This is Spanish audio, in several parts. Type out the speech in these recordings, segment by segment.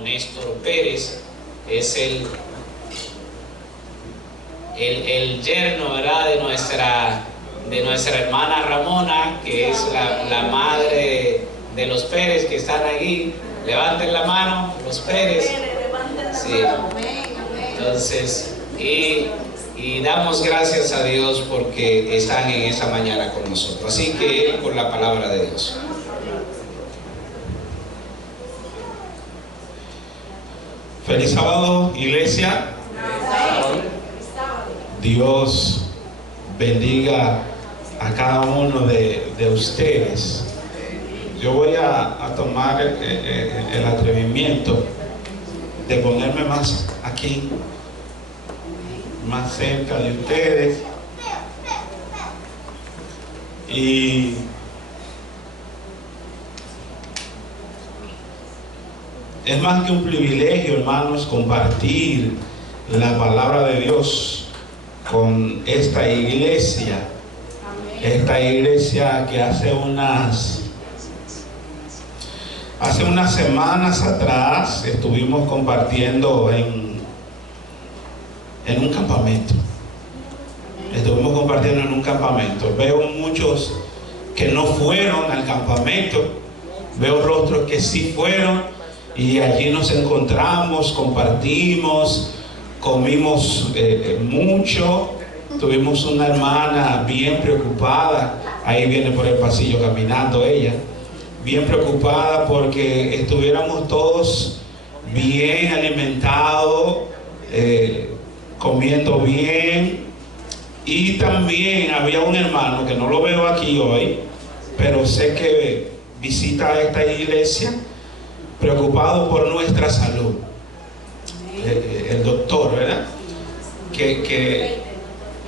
hermano Néstor Pérez, es el yerno, ¿verdad?, de nuestra hermana Ramona, que es la madre de los Pérez que están aquí. Levanten la mano, los Pérez. Sí. Entonces, y damos gracias a Dios porque están en esa mañana con nosotros. Así que por la palabra de Dios. Feliz sábado, iglesia. Dios bendiga a cada uno de ustedes. Yo voy a tomar el atrevimiento de ponerme más aquí, más cerca de ustedes, y es más que un privilegio, hermanos, compartir la palabra de Dios con esta iglesia. Esta iglesia que hace unas semanas atrás estuvimos compartiendo en un campamento. Estuvimos compartiendo en un campamento. Veo muchos que no fueron al campamento. Veo rostros que sí fueron. Y allí nos encontramos, compartimos, comimos mucho. Tuvimos una hermana bien preocupada. Ahí viene por el pasillo caminando ella. Bien preocupada porque estuviéramos todos bien alimentados, comiendo bien. Y también había un hermano que no lo veo aquí hoy, pero sé que visita esta iglesia, preocupado por nuestra salud. El doctor, ¿verdad?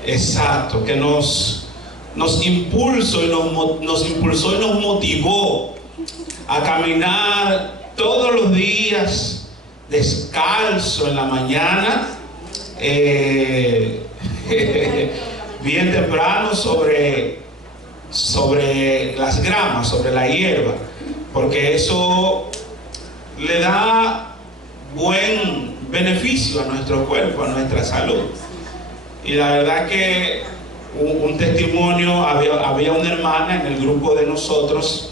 Exacto, que nos impulsó y nos motivó a caminar todos los días descalzo en la mañana, bien temprano sobre las gramas, sobre la hierba, porque eso le da buen beneficio a nuestro cuerpo, a nuestra salud. Y la verdad que un testimonio, había una hermana en el grupo de nosotros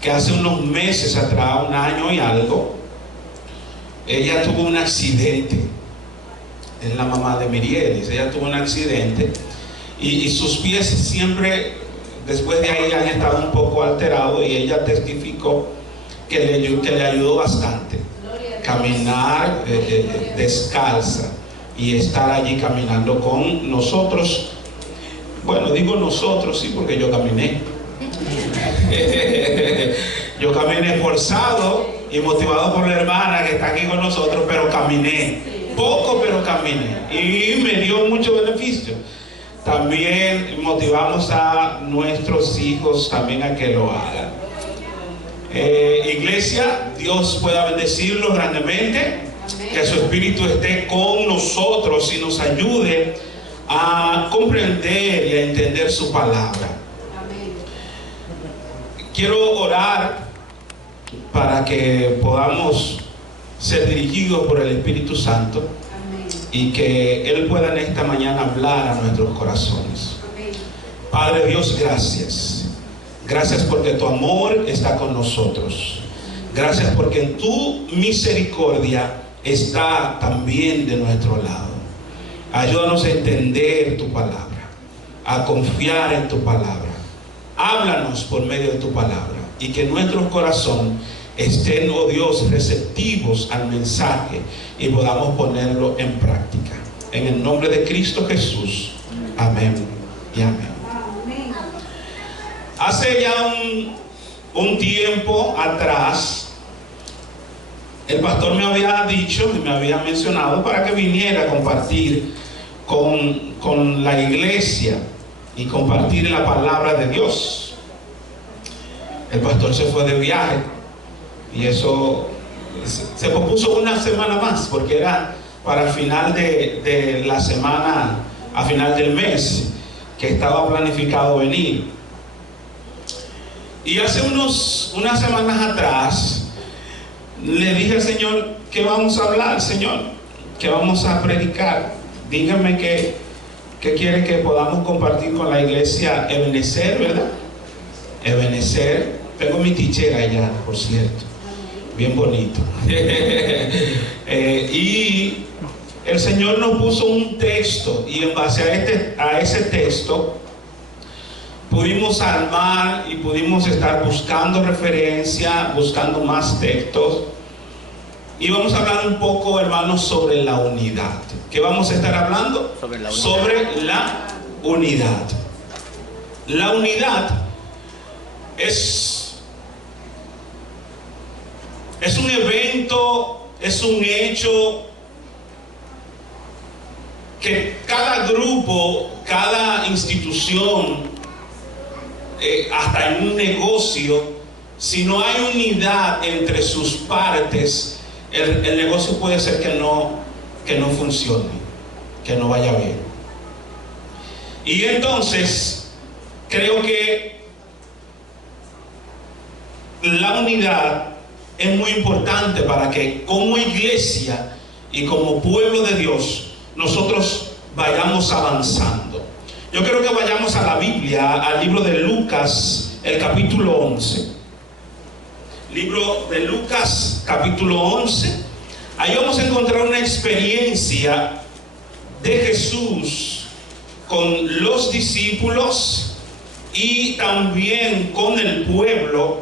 que hace unos meses atrás, un año y algo, ella tuvo un accidente. Es la mamá de Mirielis. Ella tuvo un accidente y sus pies siempre, después de ahí, han estado un poco alterados, y ella testificó que le ayudó bastante caminar descalza y estar allí caminando con nosotros. Bueno, digo nosotros, sí, porque yo caminé. Yo caminé forzado y motivado por la hermana que está aquí con nosotros, pero caminé. Poco, pero caminé. Y me dio mucho beneficio. También motivamos a nuestros hijos también a que lo hagan. Iglesia, Dios pueda bendecirlos grandemente. Que su Espíritu esté con nosotros y nos ayude a comprender y a entender su palabra. Quiero orar para que podamos ser dirigidos por el Espíritu Santo y que Él pueda en esta mañana hablar a nuestros corazones. Padre Dios, gracias. Gracias porque tu amor está con nosotros. Gracias porque en tu misericordia está también de nuestro lado. Ayúdanos a entender tu palabra, a confiar en tu palabra. Háblanos por medio de tu palabra y que nuestros corazones estén, oh Dios, receptivos al mensaje y podamos ponerlo en práctica. En el nombre de Cristo Jesús. Amén y amén. Hace ya un tiempo atrás, el pastor me había dicho y me había mencionado para que viniera a compartir con la iglesia y compartir la palabra de Dios. El pastor se fue de viaje y eso se pospuso una semana más, porque era para el final de la semana, a final del mes, que estaba planificado venir. Y hace unas semanas atrás le dije al Señor, ¿qué vamos a hablar, Señor? ¿Qué vamos a predicar? Díganme qué quiere que podamos compartir con la iglesia Ebenezer, ¿verdad? Ebenezer. Tengo mi tichera allá, por cierto. Bien bonito. Y el Señor nos puso un texto, y en base a ese texto pudimos armar y pudimos estar buscando referencia, buscando más textos. Y vamos a hablar un poco, hermanos, sobre la unidad. ¿Qué vamos a estar hablando? Sobre la unidad. La unidad es un evento, es un hecho que cada grupo, cada institución, hasta en un negocio, si no hay unidad entre sus partes, el negocio puede ser que no funcione, que no vaya bien. Y entonces creo que la unidad es muy importante para que como iglesia y como pueblo de Dios nosotros vayamos avanzando. Yo creo que vayamos a la Biblia, al libro de Lucas, el capítulo 11. Libro de Lucas, capítulo 11. Ahí vamos a encontrar una experiencia de Jesús con los discípulos y también con el pueblo,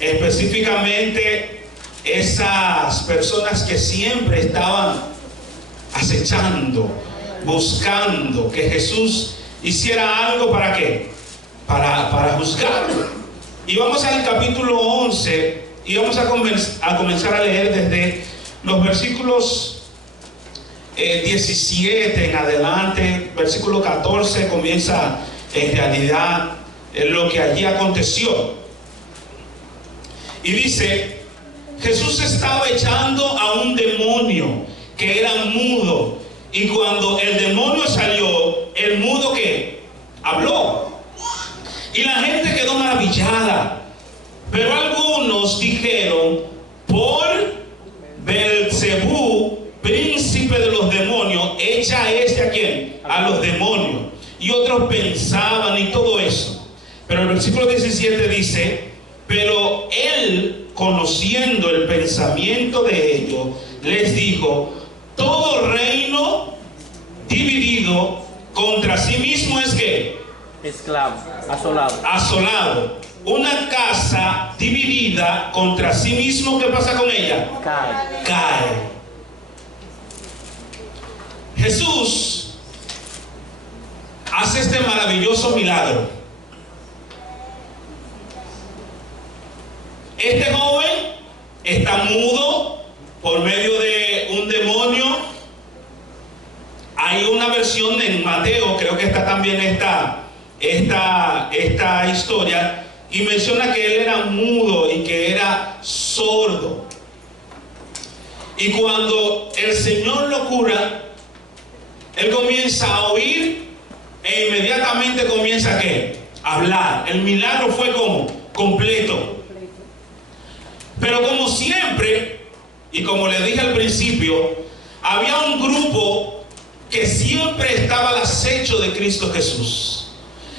específicamente esas personas que siempre estaban acechando, buscando que Jesús hiciera algo. ¿Para qué? Para juzgarlo. Y vamos al capítulo 11 y vamos a comenzar a leer desde los versículos 17 en adelante. Versículo 14 comienza en realidad lo que allí aconteció. Y dice: Jesús estaba echando a un demonio que era mudo, y cuando el demonio salió, el mudo ¿qué? Habló. Y la gente quedó maravillada. Pero algunos dijeron: por Belzebú, príncipe de los demonios, echa ¿a quién? A los demonios. Y otros pensaban y todo eso. Pero el versículo 17 dice: pero él, conociendo el pensamiento de ellos, les dijo: todo reino dividido contra sí mismo es ¿qué? Esclavo, asolado. Asolado. Una casa dividida contra sí mismo, ¿qué pasa con ella? Cae. Jesús hace este maravilloso milagro. Este joven está mudo por medio de un demonio. Hay una versión en Mateo, creo que está también esta historia, y menciona que él era mudo y que era sordo. Y cuando el Señor lo cura, él comienza a oír e inmediatamente comienza ¿qué? A hablar. El milagro fue como completo. Pero como siempre, y como le dije al principio, había un grupo que siempre estaba al acecho de Cristo Jesús.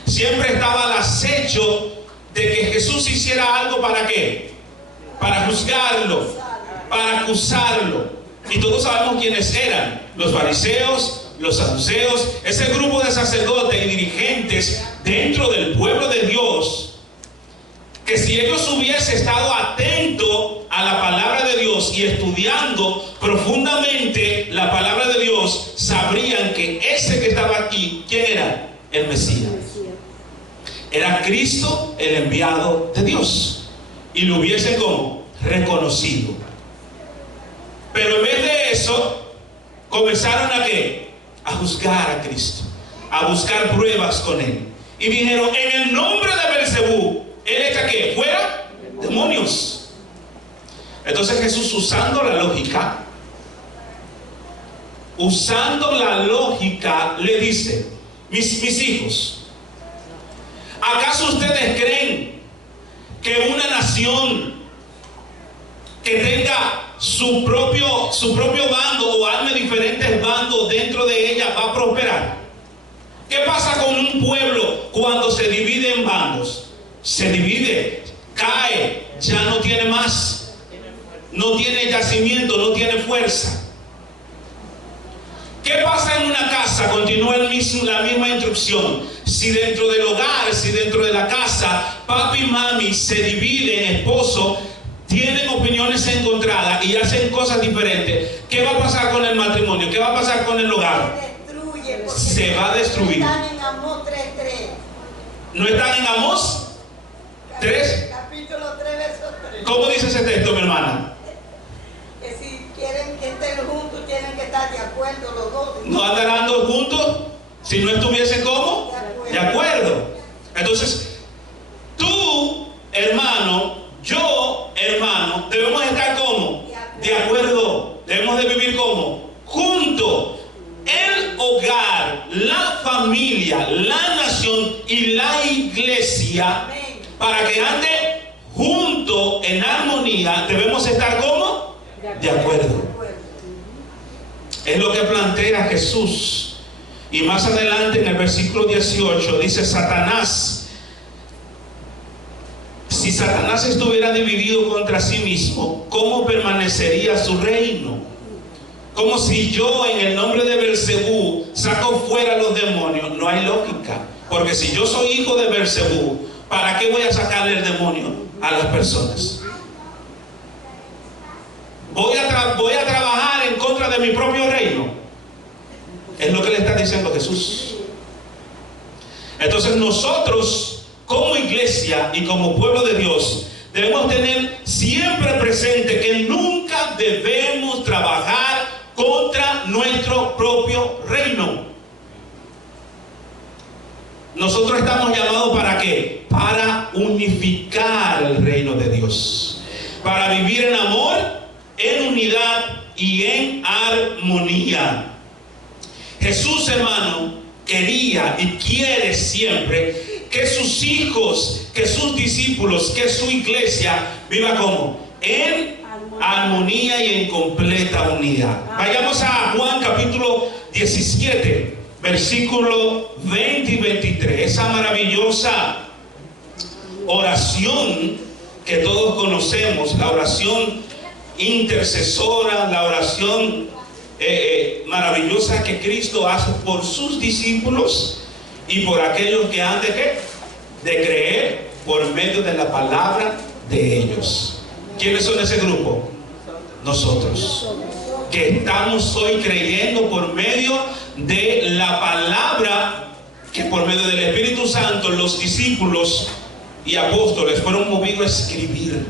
Siempre estaba al acecho de que Jesús hiciera algo. ¿Para qué? Para juzgarlo, para acusarlo. Y todos sabemos quiénes eran: los fariseos, los saduceos, ese grupo de sacerdotes y dirigentes dentro del pueblo de Dios, que si ellos hubiesen estado atentos a la palabra de Dios y estudiando profundamente la palabra de Dios, sabrían que ese que estaba aquí, ¿quién era? El Mesías. Era Cristo, el enviado de Dios, y lo hubiesen como reconocido. Pero en vez de eso, comenzaron a ¿qué? A juzgar a Cristo, a buscar pruebas con él, y dijeron: en el nombre de Belzebú, él echa ¿qué? Fuera demonios. Entonces Jesús, usando la lógica, le dice: mis hijos, ¿acaso ustedes creen que una nación que tenga su propio bando o arme diferentes bandos dentro de ella, va a prosperar. ¿Qué pasa con un pueblo cuando se divide en bandos? Se divide, cae, ya no tiene más, no tiene yacimiento, no tiene fuerza. ¿Qué pasa en una casa? Continúa la misma instrucción. Si dentro del hogar, si dentro de la casa, papi y mami se dividen, esposo, tienen opiniones encontradas y hacen cosas diferentes, ¿qué va a pasar con el matrimonio? ¿Qué va a pasar con el hogar? Se va a destruir. Están en Amós 3:3. ¿No están en Amós 3? Capítulo 3, verso 3. ¿Cómo dice ese texto, mi hermana? Que si quieren que estén juntos, tienen que estar de acuerdo los dos. ¿No andarán dos juntos si no estuviesen como? De acuerdo. Entonces, tú, hermano, yo, hermano, debemos estar como? De acuerdo. Debemos de vivir como? Juntos. El hogar, la familia, la nación y la iglesia, para que ande junto en armonía, debemos estar como? De acuerdo. Es lo que plantea Jesús. Y más adelante en el versículo 18 dice: Satanás, si Satanás estuviera dividido contra sí mismo, ¿cómo permanecería su reino? Como si yo en el nombre de Belcebú saco fuera a los demonios. No hay lógica. Porque si yo soy hijo de Belcebú, ¿para qué voy a sacarle el demonio a las personas? Voy a trabajar en contra de mi propio reino. Es lo que le está diciendo Jesús. Entonces nosotros, como iglesia y como pueblo de Dios, debemos tener siempre presente que nunca debemos trabajar contra nuestro propio reino. Nosotros estamos llamados ¿para qué? Para unificar el reino de Dios, para vivir en amor, en unidad y en armonía. Jesús, hermano, quería y quiere siempre que sus hijos, que sus discípulos, que su iglesia viva como en armonía y en completa unidad. Vayamos a Juan capítulo 17, versículo 20 y 23. Esa maravillosa oración que todos conocemos, la oración intercesora, la oración maravillosa que Cristo hace por sus discípulos y por aquellos que han de creer por medio de la palabra de ellos. ¿Quiénes son ese grupo? Nosotros, que estamos hoy creyendo por medio de la palabra, que por medio del Espíritu Santo los discípulos y apóstoles fueron movidos a escribir.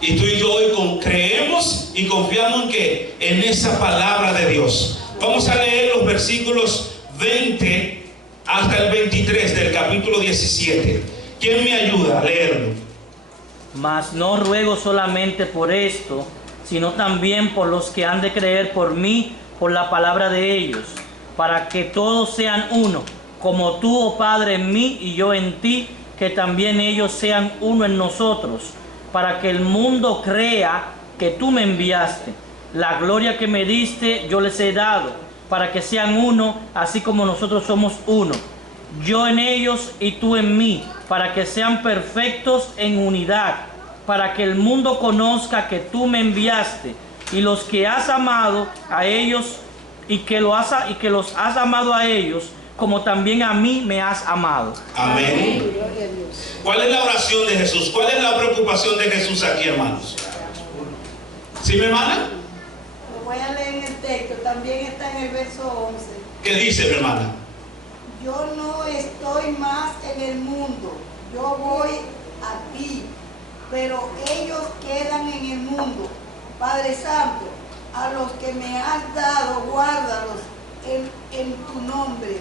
Y tú y yo hoy creemos y confiamos en que en esa palabra de Dios. Vamos a leer los versículos 20 hasta el 23 del capítulo 17. ¿Quién me ayuda a leerlo? Mas no ruego solamente por esto, sino también por los que han de creer por mí, por la palabra de ellos, para que todos sean uno, como tú, oh Padre, en mí y yo en ti, que también ellos sean uno en nosotros, para que el mundo crea que tú me enviaste. La gloria que me diste yo les he dado, para que sean uno, así como nosotros somos uno. Yo en ellos y tú en mí, para que sean perfectos en unidad, para que el mundo conozca que tú me enviaste y los que has amado a ellos y que los has amado a ellos, como también a mí me has amado. Amén. ¿Cuál es la oración de Jesús? ¿Cuál es la preocupación de Jesús aquí, hermanos? ¿Sí, mi hermana? Lo voy a leer en el texto, también está en el verso 11. ¿Qué dice, mi hermana? Yo no estoy más en el mundo, yo voy a ti, pero ellos quedan en el mundo. Padre Santo, a los que me has dado, guárdalos en tu nombre,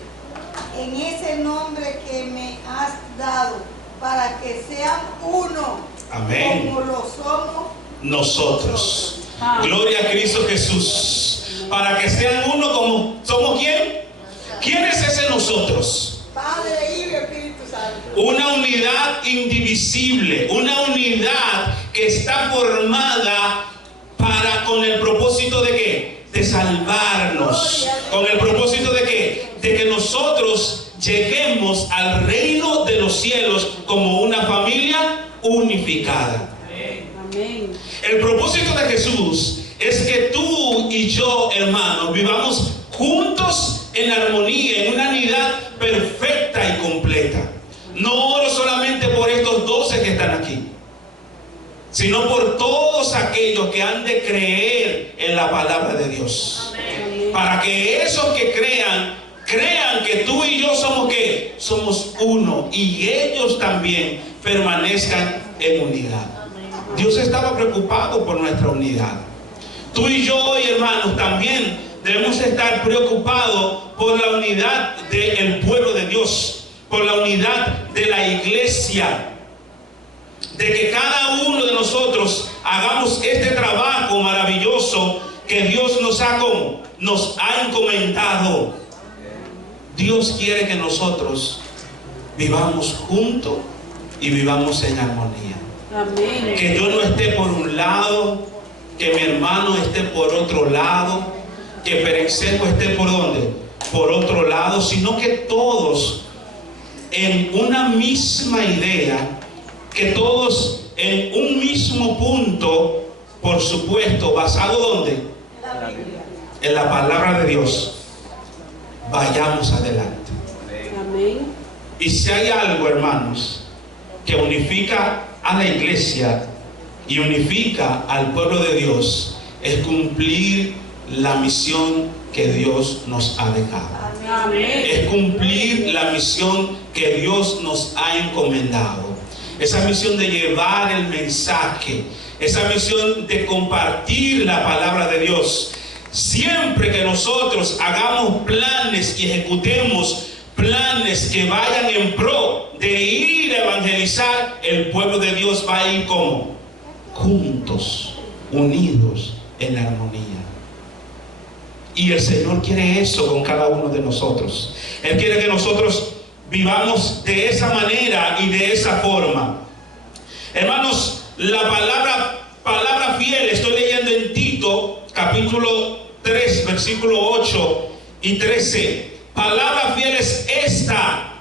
en ese nombre que me has dado, para que sean uno. Amén. Como lo somos nosotros. Gloria a Cristo Jesús. Para que sean uno como somos ¿quién? ¿Quién es ese nosotros? Padre, Hijo y Espíritu Santo. Una unidad indivisible, una unidad que está formada con el propósito de ¿qué? De salvarnos. ¿Con el propósito de qué? De que nosotros lleguemos al reino de los cielos como una familia unificada. Amén. El propósito de Jesús es que tú y yo, hermanos, vivamos juntos en armonía, en una unidad perfecta y completa. No oro solamente por estos 12 que están aquí, sino por todos aquellos que han de creer en la palabra de Dios. Amén. Para que esos que crean que tú y yo somos ¿qué? Somos uno, y ellos también permanezcan en unidad. Dios estaba preocupado por nuestra unidad. Tú y yo hoy, hermanos, también debemos estar preocupados por la unidad del pueblo de Dios, por la unidad de la iglesia, de que cada uno de nosotros hagamos este trabajo maravilloso que Dios nos ha encomendado. Dios quiere que nosotros vivamos juntos y vivamos en armonía. Amén. Que yo no esté por un lado, que mi hermano esté por otro lado, que Perencejo esté por ¿dónde? Por otro lado, sino que todos en una misma idea, que todos en un mismo punto, por supuesto, basado ¿dónde? En la palabra de Dios, vayamos adelante. Amén. Y si hay algo, hermanos, que unifica a la iglesia y unifica al pueblo de Dios, es cumplir la misión que Dios nos ha dejado. Amén. Es cumplir la misión que Dios nos ha encomendado. Esa misión de llevar el mensaje, esa misión de compartir la palabra de Dios. Siempre que nosotros hagamos planes y ejecutemos planes que vayan en pro de ir a evangelizar, el pueblo de Dios va a ir como juntos, unidos en armonía. Y el Señor quiere eso con cada uno de nosotros. Él quiere que nosotros vivamos de esa manera y de esa forma. Hermanos, la palabra fiel, estoy leyendo en Tito, capítulo 3, versículo 8 y 13. Palabra fiel es esta,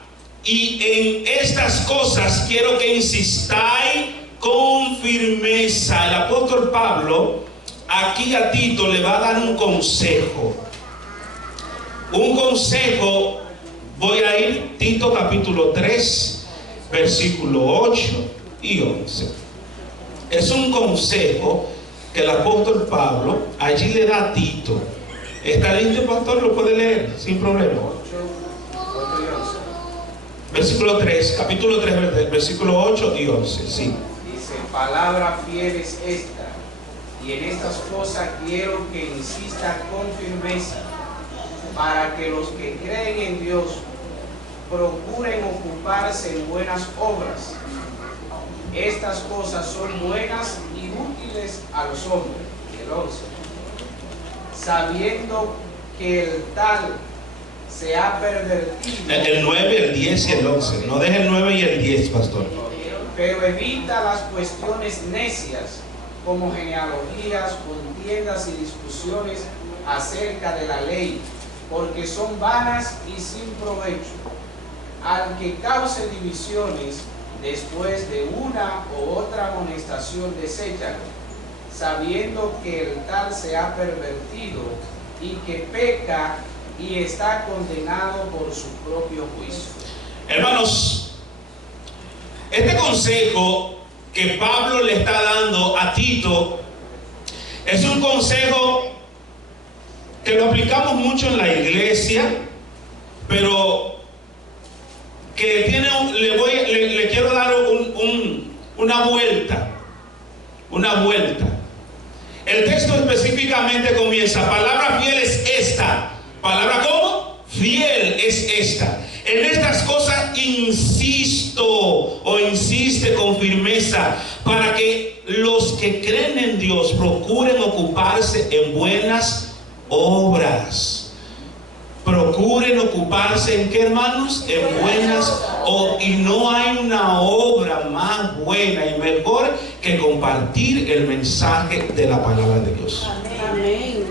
y en estas cosas quiero que insistáis con firmeza. El apóstol Pablo aquí a Tito le va a dar un consejo. Un consejo, voy a ir Tito capítulo 3, versículo 8 y 11. Es un consejo que el apóstol Pablo allí le da a Tito. ¿Está listo, pastor? ¿Lo puede leer sin problema? Versículo 3, capítulo 3, versículo 8 y 11, sí. Dice, palabra fiel es esta, y en estas cosas quiero que insista con firmeza, para que los que creen en Dios procuren ocuparse en buenas obras. Estas cosas son buenas y útiles a los hombres. El 11. Sabiendo que el tal se ha pervertido. El 9, el 10 y el 11. No deje el 9 y el 10, pastor. Pero evita las cuestiones necias, como genealogías, contiendas y discusiones acerca de la ley, porque son vanas y sin provecho. Al que cause divisiones después de una u otra amonestación, deséchalo, sabiendo que el tal se ha pervertido y que peca y está condenado por su propio juicio. Hermanos, este consejo que Pablo le está dando a Tito es un consejo que lo aplicamos mucho en la iglesia, pero que tiene le quiero dar una vuelta. El texto específicamente comienza, palabra fiel es esta. ¿Palabra cómo? Fiel es esta. En estas cosas insisto o insiste con firmeza, para que los que creen en Dios procuren ocuparse en buenas obras. procuren ocuparse en qué, hermanos, en buenas y no hay una obra más buena y mejor que compartir el mensaje de la palabra de Dios. Amén.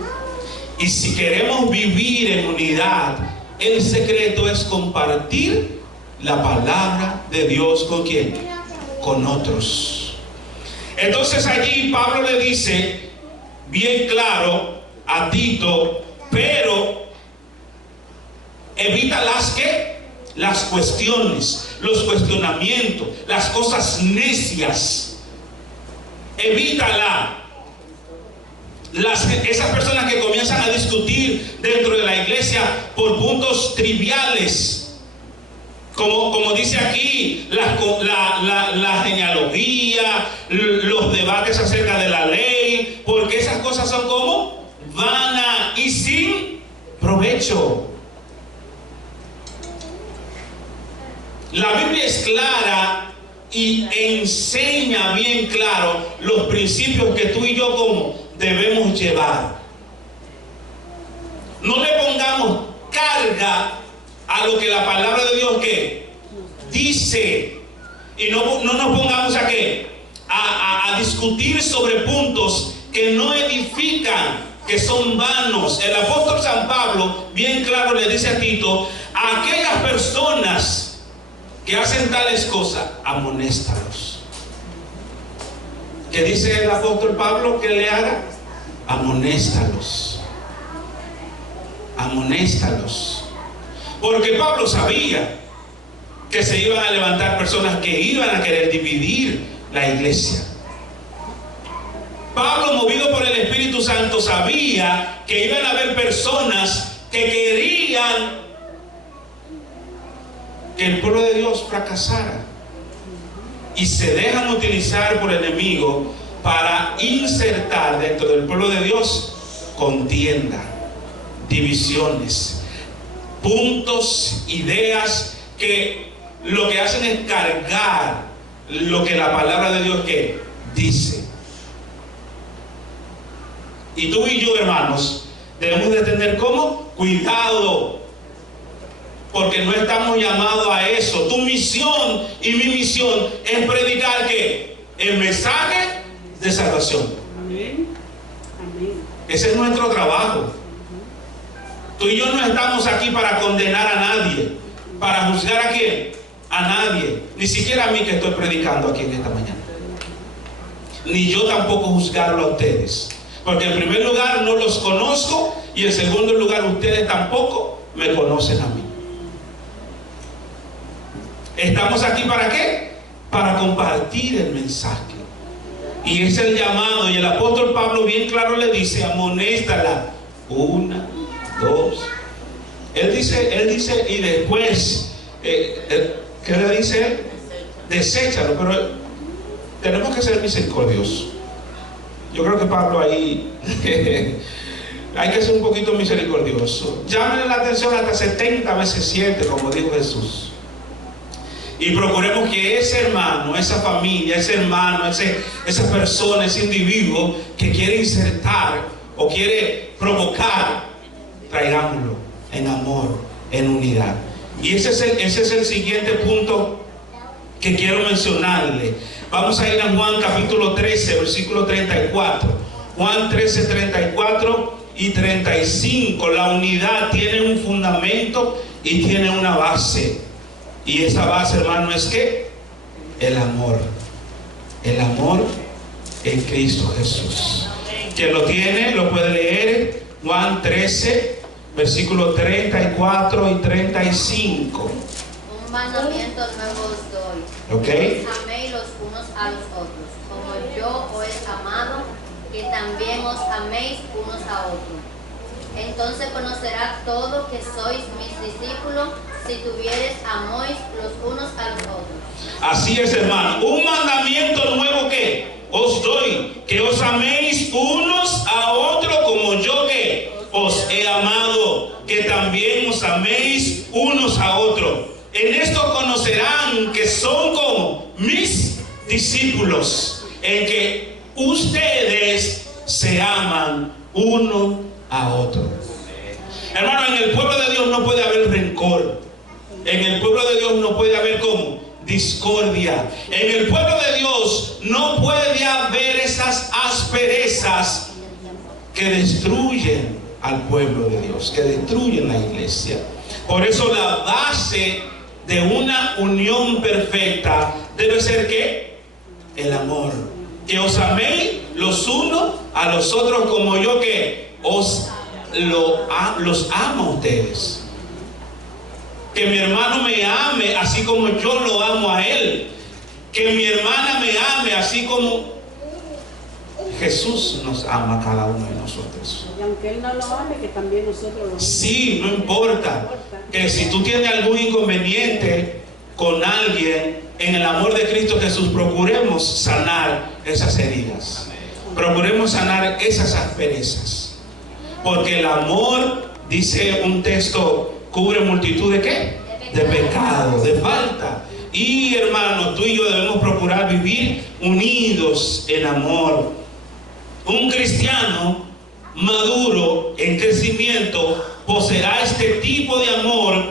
Y si queremos vivir en unidad, el secreto es compartir la palabra de Dios. ¿Con quién? Con otros. Entonces allí Pablo le dice bien claro a Tito, pero evita las cuestiones, los cuestionamientos, las cosas necias. Evítala. Esas personas que comienzan a discutir dentro de la iglesia por puntos triviales, como dice aquí, la genealogía, los debates acerca de la ley, porque esas cosas son como vanas y sin provecho. La Biblia es clara y enseña bien claro los principios que tú y yo como debemos llevar. No le pongamos carga a lo que la palabra de Dios ¿qué? Dice, y no nos pongamos a ¿qué? A discutir sobre puntos que no edifican, que son vanos. El apóstol San Pablo bien claro le dice a Tito: a aquellas personas que hacen tales cosas, amonéstalos. ¿Qué dice el apóstol Pablo que le haga? Amonéstalos. Amonéstalos. Porque Pablo sabía que se iban a levantar personas que iban a querer dividir la iglesia. Pablo, movido por el Espíritu Santo, sabía que iban a haber personas que querían que el pueblo de Dios fracasara, y se dejan utilizar por el enemigo para insertar dentro del pueblo de Dios contienda, divisiones, puntos, ideas que lo que hacen es cargar lo que la palabra de Dios ¿qué? Dice. Y tú y yo, hermanos, debemos de tener ¿cómo? Cuidado, porque no estamos llamados a eso. Tu misión y mi misión es predicar ¿qué? El mensaje de salvación. Amén. Amén. Ese es nuestro trabajo. Tú y yo no estamos aquí para condenar a nadie, para juzgar a quién, a nadie, ni siquiera a mí que estoy predicando aquí en esta mañana, ni yo tampoco juzgarlo a ustedes, porque en primer lugar no los conozco, y en segundo lugar ustedes tampoco me conocen a mí. Estamos aquí ¿para qué? Para compartir el mensaje. Y es el llamado, y el apóstol Pablo bien claro le dice: amonéstala. 1, 2. Él dice, y después, ¿qué le dice él? Deséchalo. Pero tenemos que ser misericordiosos. Yo creo que Pablo ahí hay que ser un poquito misericordioso. Llámenle la atención hasta 70 veces 7, como dijo Jesús. Y procuremos que ese hermano, esa familia, ese hermano, esa persona, ese individuo que quiere insertar o quiere provocar, traigámoslo en amor, en unidad. Y ese es el siguiente punto que quiero mencionarle. Vamos a ir a Juan capítulo 13, versículo 34. Juan 13, 34 y 35. La unidad tiene un fundamento y tiene una base. Y esa base, hermano, es ¿qué? El amor. El amor en Cristo Jesús. Quien lo tiene, lo puede leer. Juan 13, versículos 34 y 35. Un mandamiento nuevo os doy. ¿Ok? Os améis los unos a los otros, como yo os he amado, que también os améis unos a otros. Entonces conocerá todo que sois mis discípulos, si tuviereis amor los unos a los otros. Así es, hermano. Un mandamiento nuevo que os doy, que os améis unos a otros como yo que os he amado, que también os améis unos a otros. En esto conocerán que son como mis discípulos, en que ustedes se aman uno a otro. Hermano, en el pueblo de Dios no En el pueblo de Dios no puede haber como discordia. En el pueblo de Dios no puede haber esas asperezas que destruyen al pueblo de Dios, que destruyen la iglesia. Por eso la base de una unión perfecta debe ser ¿qué? El amor. Que os améis los unos a los otros como yo que los amo a ustedes. Que mi hermano me ame así como yo lo amo a él. Que mi hermana me ame así como Jesús nos ama a cada uno de nosotros. Y aunque Él no lo ame, que también nosotros lo amemos. Sí, no importa. Que si tú tienes algún inconveniente con alguien, en el amor de Cristo Jesús, procuremos sanar esas heridas. Procuremos sanar esas asperezas. Porque el amor, dice un texto, cubre multitud de ¿qué? De pecado, de falta. Y hermanos, tú y yo debemos procurar vivir unidos en amor. Un cristiano maduro en crecimiento poseerá este tipo de amor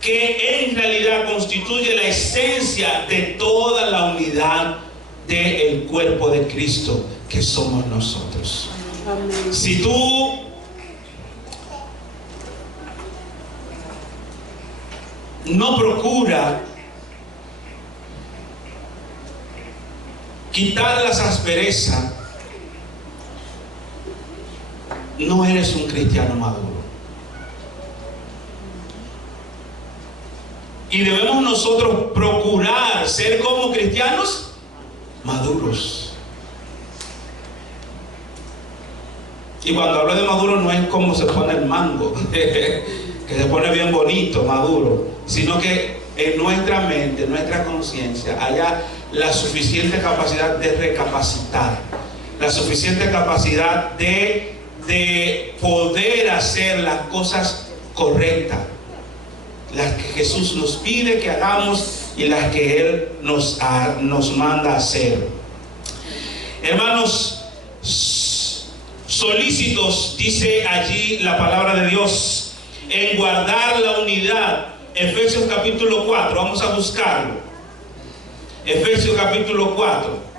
que en realidad constituye la esencia de toda la unidad del cuerpo de Cristo que somos nosotros. Amén. Si tú no procuras quitar las asperezas, no eres un cristiano maduro. Y debemos nosotros procurar ser como cristianos maduros. Y cuando hablo de maduro no es como se pone el mango, que se pone bien bonito, maduro, sino que en nuestra mente, en nuestra conciencia, haya la suficiente capacidad de recapacitar, la suficiente capacidad de poder hacer las cosas correctas, las que Jesús nos pide que hagamos y las que Él nos manda a hacer. Hermanos, solícitos, dice allí la palabra de Dios, en guardar la unidad. Efesios capítulo 4, vamos a buscarlo. Efesios capítulo 4.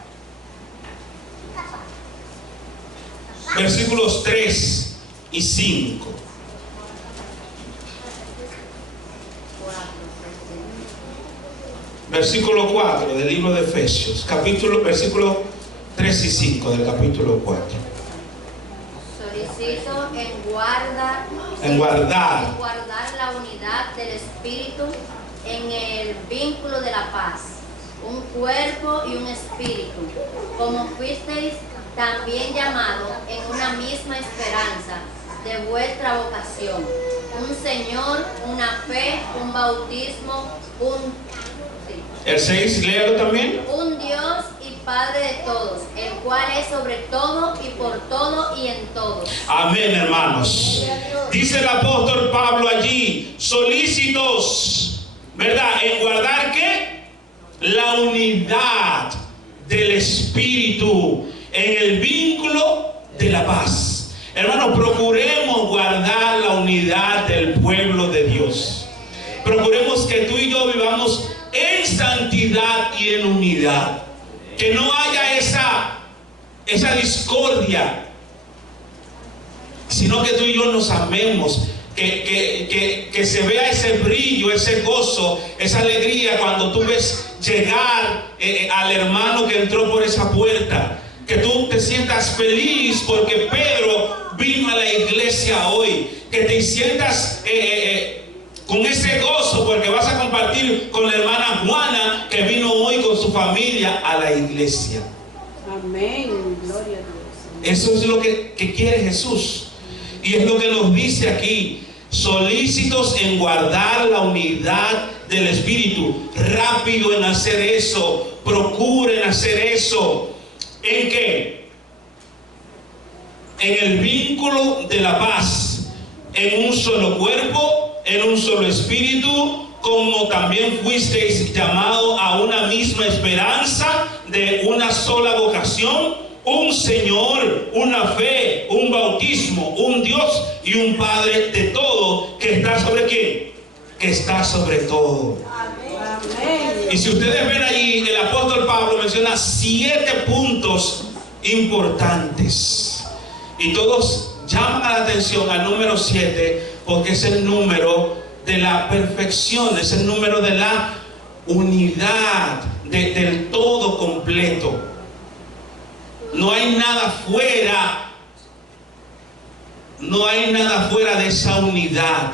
Versículos 3 y 5. Versículo 4 del libro de Efesios, versículo 3 y 5 del capítulo 4. Solicito en guardar la unidad del Espíritu en el vínculo de la paz, un cuerpo y un espíritu, como fuisteis también llamado en una misma esperanza de vuestra vocación, un Señor, una fe, un bautismo, El 6, léalo también. un Dios y Padre de todos, el cual es sobre todo y por todo y en todos. Amén, hermanos. Dice el apóstol Pablo allí, solícitos, ¿verdad? En guardar ¿qué? La unidad del Espíritu en el vínculo de la paz. Hermanos, procuremos guardar la unidad del pueblo de Dios. Procuremos que tú y yo vivamos en santidad y en unidad. Que no haya esa discordia, sino que tú y yo nos amemos. Que se vea ese brillo, ese gozo, esa alegría cuando tú ves llegar al hermano que entró por esa puerta. Que tú te sientas feliz porque Pedro vino a la iglesia hoy. Que te sientas con ese gozo porque vas a compartir con la hermana Juana que vino hoy con su familia a la iglesia. Amén. Gloria a Dios. Eso es lo que quiere Jesús. Y es lo que nos dice aquí. Solícitos en guardar la unidad del Espíritu. Rápido en hacer eso. Procuren hacer eso. ¿En qué? En el vínculo de la paz. En un solo cuerpo, en un solo espíritu, como también fuisteis llamados a una misma esperanza de una sola vocación, un Señor, una fe, un bautismo, un Dios y un Padre de todo, que está sobre ¿quién? que está sobre todo. Y si ustedes ven allí, el apóstol Pablo menciona 7 puntos importantes. Y todos llaman la atención al número 7 porque es el número de la perfección, es el número de la unidad, del todo completo. No hay nada fuera, no hay nada fuera de esa unidad.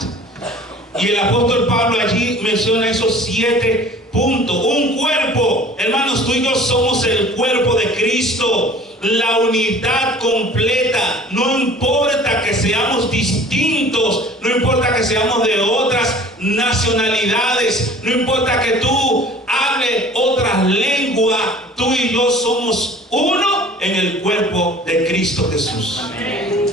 Y el apóstol Pablo allí menciona esos 7 puntos. Un cuerpo, hermanos, tú y yo somos el cuerpo de Cristo. La unidad completa. No importa que seamos distintos, no importa que seamos de otras nacionalidades, no importa que tú hables otras lenguas, tú y yo somos uno en el cuerpo de Cristo Jesús. Amén.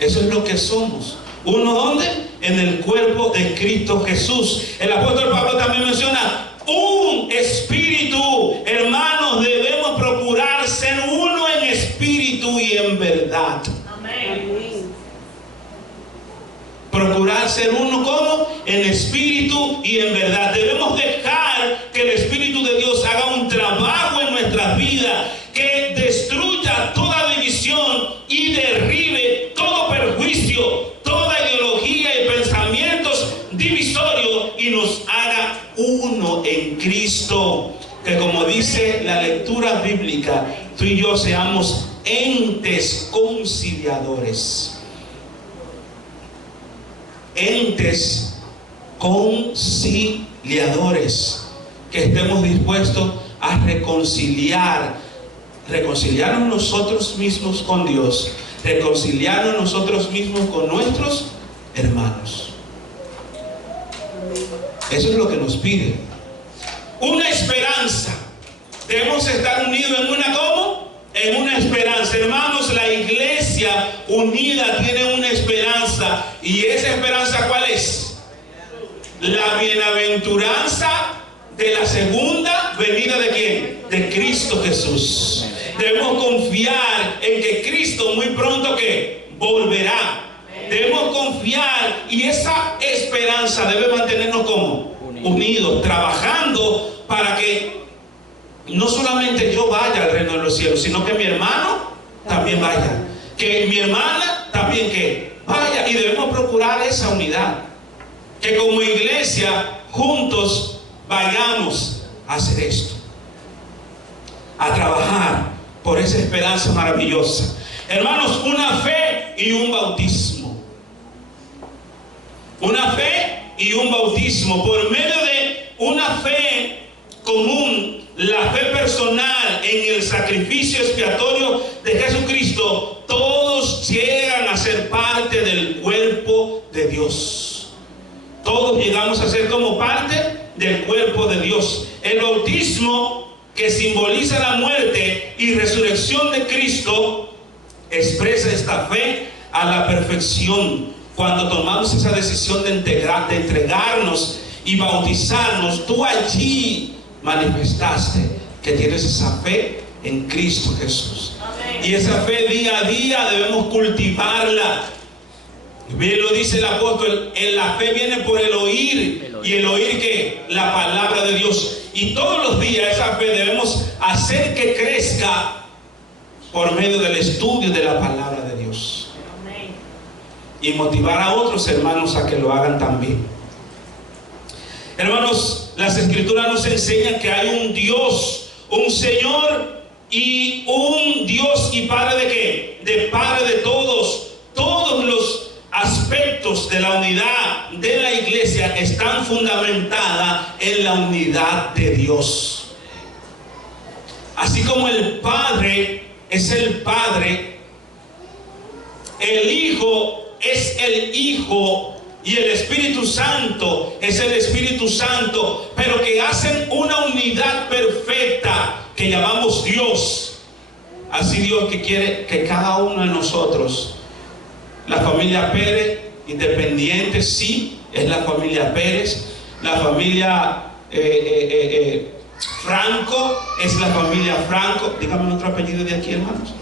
Eso es lo que somos. ¿Uno dónde? En el cuerpo de Cristo Jesús. El apóstol Pablo también menciona un espíritu. Hermanos, debemos procurar ser uno en espíritu y en verdad. Amén. Procurar ser uno como en espíritu y en verdad. Debemos dejar que el Espíritu de Dios haga un trabajo en nuestras vidas que destruya toda división y derribe todo perjuicio, toda ideología y pensamientos divisorios y nos haga uno en Cristo. Que como dice la lectura bíblica, tú y yo seamos entes conciliadores. Entes conciliadores, que estemos dispuestos a reconciliarnos nosotros mismos con Dios, reconciliarnos nosotros mismos con nuestros hermanos. Eso es lo que nos pide. Una esperanza. Debemos estar unidos en una ¿cómo? En una esperanza. Hermanos, la iglesia unida tiene una esperanza. ¿Y esa esperanza cuál es? La bienaventuranza de la segunda venida ¿de quién? De Cristo Jesús. Debemos confiar en que Cristo muy pronto ¿qué? Volverá. Debemos confiar y esa esperanza debe mantenernos como unidos, trabajando para que no solamente yo vaya al reino de los cielos, sino que mi hermano también vaya, que mi hermana también que vaya. Y debemos procurar esa unidad, que como iglesia juntos vayamos a hacer esto, a trabajar por esa esperanza maravillosa. Hermanos, una fe y un bautismo. Una fe y un bautismo. Por medio de una fe común, la fe personal en el sacrificio expiatorio de Jesucristo, todos llegan a ser parte del cuerpo de Dios. Todos llegamos a ser como parte del cuerpo de Dios. El bautismo, que simboliza la muerte y resurrección de Cristo, expresa esta fe a la perfección. Cuando tomamos esa decisión de entregarnos y bautizarnos, tú allí manifestaste que tienes esa fe en Cristo Jesús. Amén. Y esa fe día a día debemos cultivarla. Bien lo dice el apóstol, la fe viene por el oír. ¿Y el oír qué? La palabra de Dios. Y todos los días esa fe debemos hacer que crezca por medio del estudio de la palabra de Dios. Y motivar a otros hermanos a que lo hagan también. Hermanos, las escrituras nos enseñan que hay un Dios, un Señor y un Dios y Padre ¿de qué? De Padre de todos. Todos los aspectos de la unidad de la iglesia están fundamentadas en la unidad de Dios. Así como el Padre es el Padre, el Hijo es el Hijo y el Espíritu Santo es el Espíritu Santo, pero que hacen una unidad perfecta que llamamos Dios. Así Dios que quiere que cada uno de nosotros, la familia Pérez, independiente, sí, es la familia Pérez, la familia Franco, es la familia Franco. Dígame otro apellido de aquí, hermanos.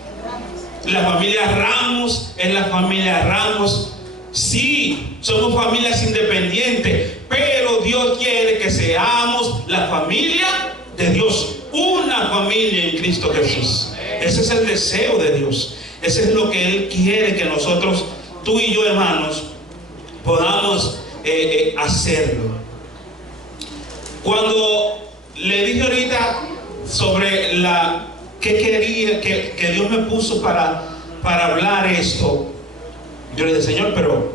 La familia Ramos es la familia Ramos. Sí, somos familias independientes, pero Dios quiere que seamos la familia de Dios, una familia en Cristo Jesús. Ese es el deseo de Dios. Ese es lo que Él quiere que nosotros, tú y yo, hermanos, podamos hacerlo. Cuando le dije ahorita sobre que quería que Dios me puso para hablar esto, yo le dije, Señor, pero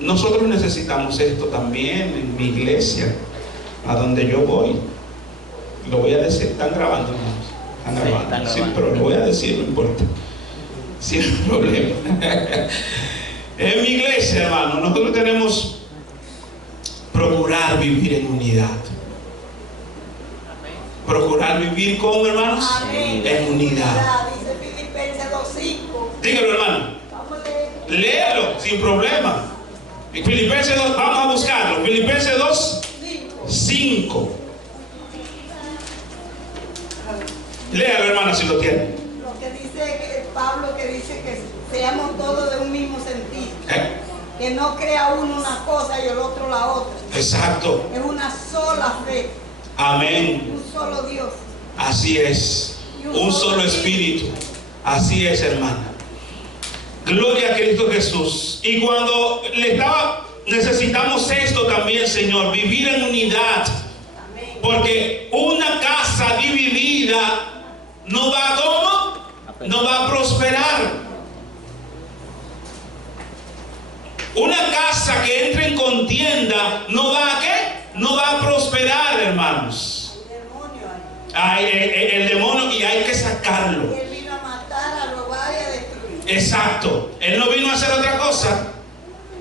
nosotros necesitamos esto también en mi iglesia, a donde yo voy. Lo voy a decir, están grabando, hermanos. Están grabando. Sí, pero lo voy a decir, no importa. Sin problema. En mi iglesia, hermano, nosotros tenemos procurar vivir en unidad. Procurar vivir con, hermanos, en unidad. Dice Filipenses 2:5. Dígalo, hermano. Léalo sin problema. Filipenses 2, vamos a buscarlo. Filipenses 2:5. Léalo, hermano, si lo tiene. Lo que dice Pablo, que dice que seamos todos de un mismo sentido. Que no crea uno una cosa y el otro la otra. Exacto. Es una sola fe. Amén. Un solo Dios. Así es. Un solo espíritu. Así es, hermana. Gloria a Cristo Jesús. Y cuando necesitamos esto también, Señor, vivir en unidad. Porque una casa dividida no va a, ¿cómo? No va a prosperar. Una casa que entre en contienda no va a ¿qué? No va a prosperar, hermanos. El demonio, y hay que sacarlo. Él vino a matar, a robar y a destruir. Exacto. Él no vino a hacer otra cosa.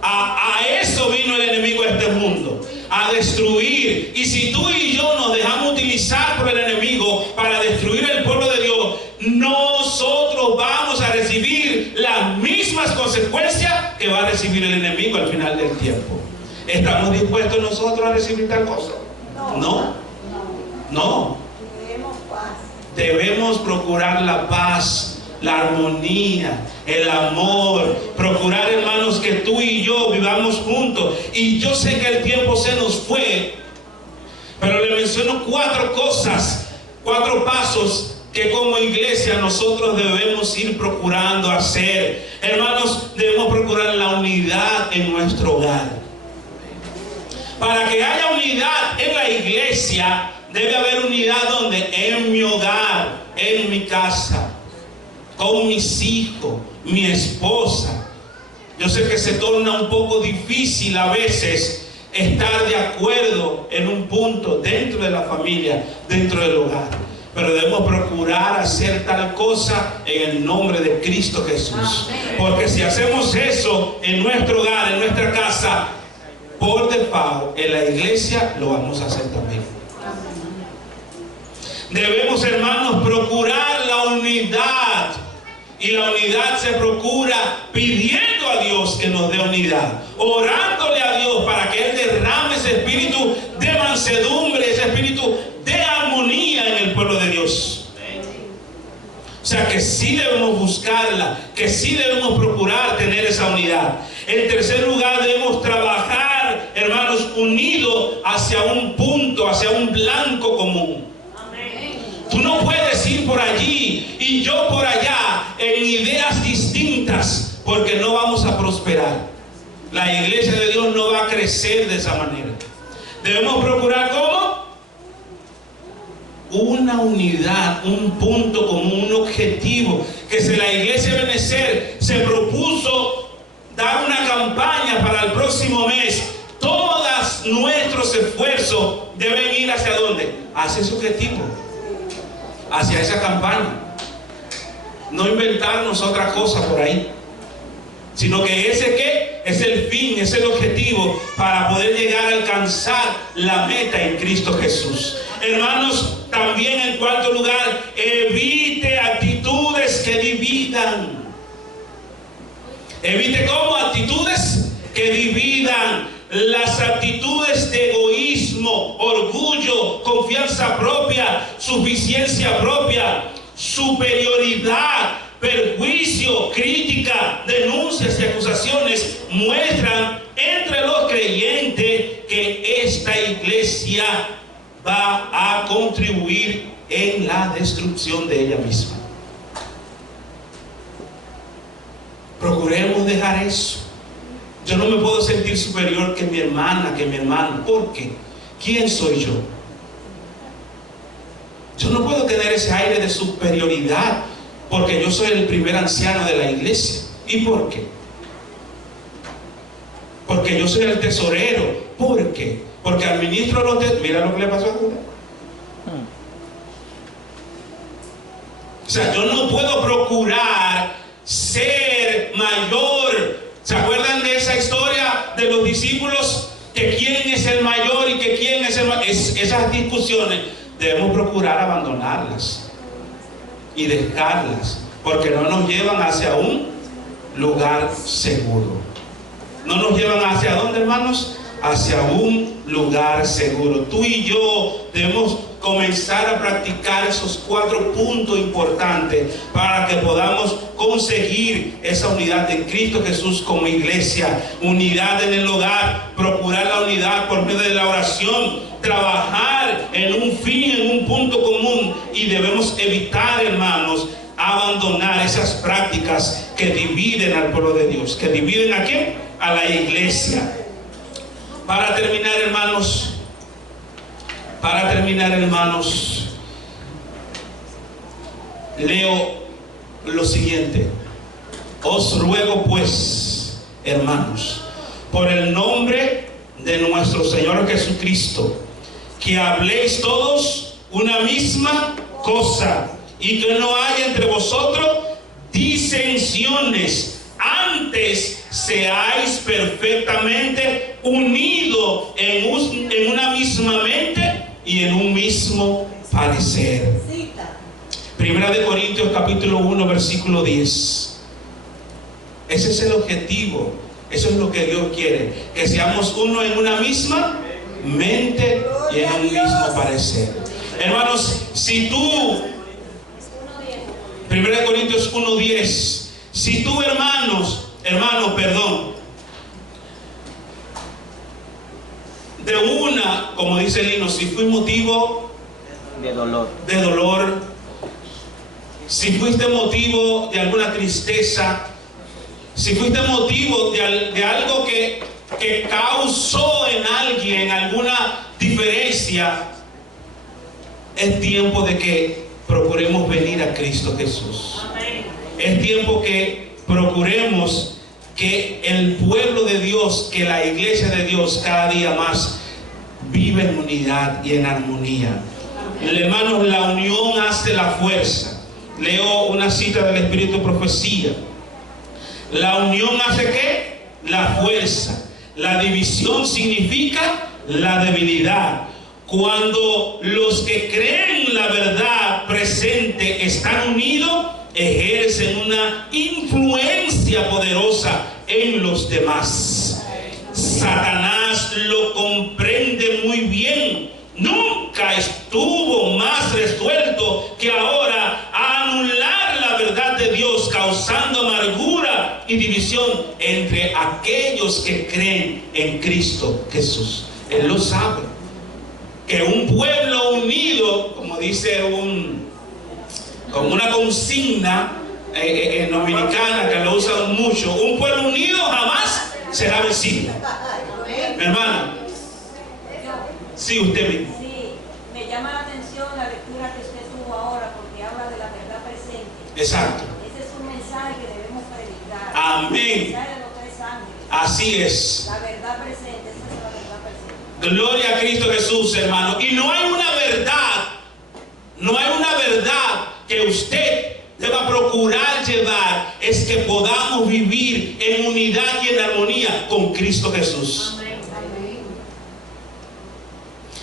A eso vino el enemigo a este mundo, a destruir. Y si tú y yo nos dejamos utilizar por el enemigo para destruir el pueblo de Dios, nosotros vamos a recibir las mismas consecuencias que va a recibir el enemigo al final del tiempo. ¿Estamos dispuestos nosotros a recibir tal cosa? No. Debemos procurar la paz, la armonía, el amor, procurar, hermanos, que tú y yo vivamos juntos. Y yo sé que el tiempo se nos fue, pero le menciono 4 cosas, 4 pasos que como iglesia nosotros debemos ir procurando hacer. Hermanos, debemos procurar la unidad en nuestro hogar. Para que haya unidad en la iglesia, debe haber unidad donde, en mi hogar, en mi casa, con mis hijos, mi esposa. Yo sé que se torna un poco difícil a veces estar de acuerdo en un punto dentro de la familia, dentro del hogar, pero debemos procurar hacer tal cosa en el nombre de Cristo Jesús. Porque si hacemos eso en nuestro hogar, en nuestra casa, por default, en la iglesia lo vamos a hacer también. Debemos, hermanos, procurar la unidad. Y la unidad se procura pidiendo a Dios que nos dé unidad, orándole a Dios para que Él derrame ese espíritu de mansedumbre, ese espíritu de armonía en el pueblo de Dios. O sea que sí debemos buscarla, que sí debemos procurar tener esa unidad. En tercer lugar, debemos trabajar, hermanos, unidos hacia un punto, hacia un blanco común. Tú no puedes ir por allí y yo por allá en ideas distintas, porque no vamos a prosperar. La iglesia de Dios no va a crecer de esa manera. Debemos procurar ¿cómo? Una unidad, un punto común, un objetivo. Que si la iglesia de Benecer se propuso dar una campaña para el próximo mes, todos nuestros esfuerzos deben ir ¿hacia dónde? Hacia ese objetivo, hacia esa campaña. No inventarnos otra cosa por ahí, sino que ese ¿qué? Es el fin, es el objetivo para poder llegar a alcanzar la meta en Cristo Jesús. Hermanos, también en cuarto lugar, evite actitudes que dividan. Evite ¿cómo? Actitudes que dividan. Las actitudes de egoísmo, orgullo, confianza propia, suficiencia propia, superioridad, perjuicio, crítica, denuncias y acusaciones muestran entre los creyentes que esta iglesia va a contribuir en la destrucción de ella misma. Procuremos dejar eso. Yo no me puedo sentir superior que mi hermana, que mi hermano. ¿Por qué? ¿Quién soy yo? Yo no puedo tener ese aire de superioridad porque yo soy el primer anciano de la iglesia. ¿Y por qué? Porque yo soy el tesorero. ¿Por qué? Porque administro los tesoros. Mira lo que le pasó a Judas. O sea, yo no puedo procurar ser mayor. ¿Se acuerdan de esa historia de los discípulos? Que quién es el mayor y que quién es el mayor. Esas discusiones debemos procurar abandonarlas y dejarlas, porque no nos llevan hacia un lugar seguro. No nos llevan hacia dónde, hermanos? Hacia un lugar seguro. Tú y yo debemos comenzar a practicar esos 4 puntos importantes para que podamos conseguir esa unidad en Cristo Jesús como iglesia. Unidad en el hogar, procurar la unidad por medio de la oración, trabajar en un fin, en un punto común, y debemos evitar, hermanos, abandonar esas prácticas que dividen al pueblo de Dios. ¿Que dividen a quién? A la iglesia. Para terminar, hermanos, leo lo siguiente. Os ruego pues, hermanos, por el nombre de nuestro Señor Jesucristo, que habléis todos una misma cosa y que no haya entre vosotros disensiones. Antes seáis perfectamente unidos en una misma mente y en un mismo parecer. Primera de Corintios capítulo 1 versículo 10. Ese es el objetivo. Eso es lo que Dios quiere. Que seamos uno en una misma mente y en un mismo parecer. Hermanos, si tú, Primera de Corintios 1:10, si tú, de una, como dice el himno, si fui motivo de dolor, si fuiste motivo de alguna tristeza, si fuiste motivo de algo que causó en alguien alguna diferencia, es tiempo de que procuremos venir a Cristo Jesús. Es tiempo que procuremos que el pueblo de Dios, que la iglesia de Dios cada día más viva en unidad y en armonía. Hermanos, la unión hace la fuerza. Leo una cita del Espíritu de Profecía. La unión hace ¿qué? La fuerza. La división significa la debilidad. Cuando los que creen la verdad presente están unidos, ejercen una influencia poderosa en los demás. Satanás lo comprende muy bien. Nunca estuvo más resuelto que ahora a anular la verdad de Dios, causando amargura y división entre aquellos que creen en Cristo Jesús. Él lo sabe. Que un pueblo unido, como dice como una consigna dominicana que lo usan mucho, un pueblo unido jamás será vencido. Mi hermano, sí, usted mismo. Sí, me llama la atención la lectura que usted tuvo ahora, porque habla de la verdad presente. Exacto. Ese es un mensaje que debemos predicar. Amén. El mensaje de los 3 ángeles. Así es. La verdad presente, esa es la verdad presente. Gloria a Cristo Jesús, hermano. Y no hay una verdad que usted deba procurar llevar, es que podamos vivir en unidad y en armonía con Cristo Jesús. Amén.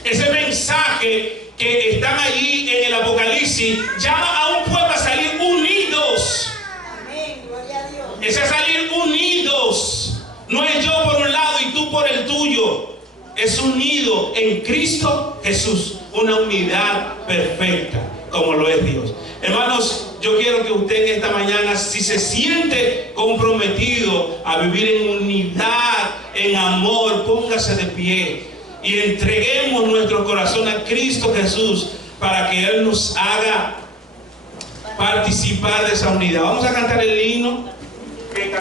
Ese mensaje que están allí en el Apocalipsis llama a un pueblo a salir unidos. Amén, gloria a Dios. Es a salir unidos. No es yo por un lado y tú por el tuyo. Es unido en Cristo Jesús. Una unidad perfecta, como lo es Dios. Hermanos, yo quiero que usted en esta mañana, si se siente comprometido a vivir en unidad, en amor, póngase de pie y entreguemos nuestro corazón a Cristo Jesús para que Él nos haga participar de esa unidad. Vamos a cantar el himno.